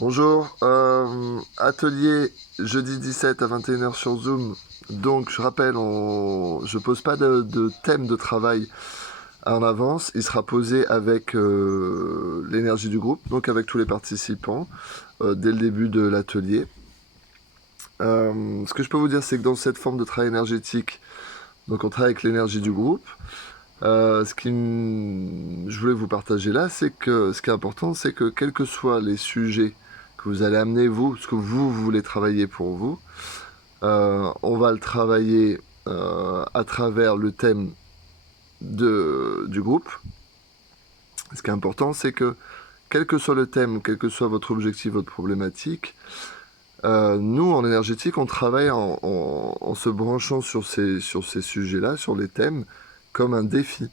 Bonjour, atelier jeudi 17 à 21h sur Zoom. Donc je rappelle, je pose pas de thème de travail en avance. Il sera posé avec l'énergie du groupe, donc avec tous les participants, dès le début de l'atelier. Ce que je peux vous dire, c'est que dans cette forme de travail énergétique, donc on travaille avec l'énergie du groupe. Je voulais vous partager là, c'est que ce qui est important, c'est que quels que soient les sujets que vous allez amener, vous, ce que vous voulez travailler pour vous, on va le travailler à travers le thème du groupe. Ce qui est important, c'est que quel que soit le thème, quel que soit votre objectif, votre problématique, nous, en énergétique, on travaille en se branchant sur ces sujets-là, sur les thèmes, comme un défi.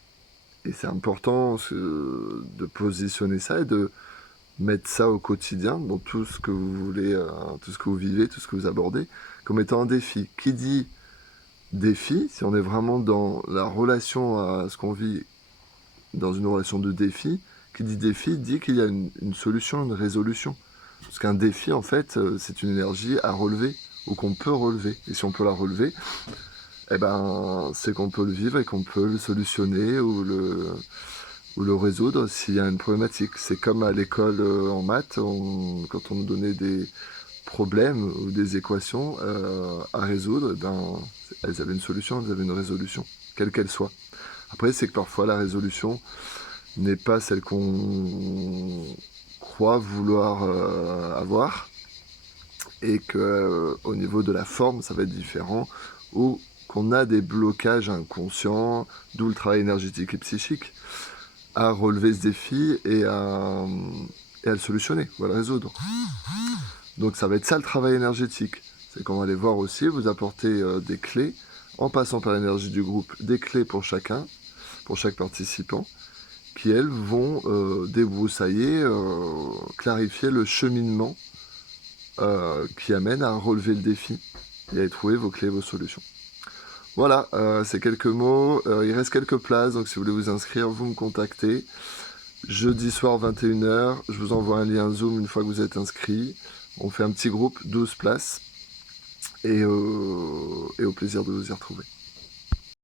Et c'est important de positionner ça et de mettre ça au quotidien dans tout ce que vous voulez, tout ce que vous vivez, tout ce que vous abordez, comme étant un défi. Qui dit défi, si on est vraiment dans la relation à ce qu'on vit, dans une relation de défi, qui dit défi dit qu'il y a une solution, une résolution. Parce qu'un défi, en fait, c'est une énergie à relever, ou qu'on peut relever. Et si on peut la relever, eh ben, c'est qu'on peut le vivre et qu'on peut le solutionner ou le résoudre s'il y a une problématique. C'est comme à l'école en maths, quand on nous donnait des problèmes ou des équations à résoudre, eh ben, elles avaient une solution, elles avaient une résolution, quelle qu'elle soit. Après, c'est que parfois la résolution n'est pas celle qu'on croit vouloir avoir et que au niveau de la forme, ça va être différent ou qu'on a des blocages inconscients, d'où le travail énergétique et psychique, à relever ce défi et à le solutionner, ou à le résoudre. Donc ça va être ça le travail énergétique. C'est qu'on va aller voir aussi, vous apporter des clés, en passant par l'énergie du groupe, des clés pour chacun, pour chaque participant, qui elles vont débroussailler, clarifier le cheminement qui amène à relever le défi et à y trouver vos clés, vos solutions. Voilà, c'est quelques mots. Il reste quelques places, donc si vous voulez vous inscrire, vous me contactez. Jeudi soir 21h, je vous envoie un lien Zoom une fois que vous êtes inscrit. On fait un petit groupe, 12 places, et au plaisir de vous y retrouver.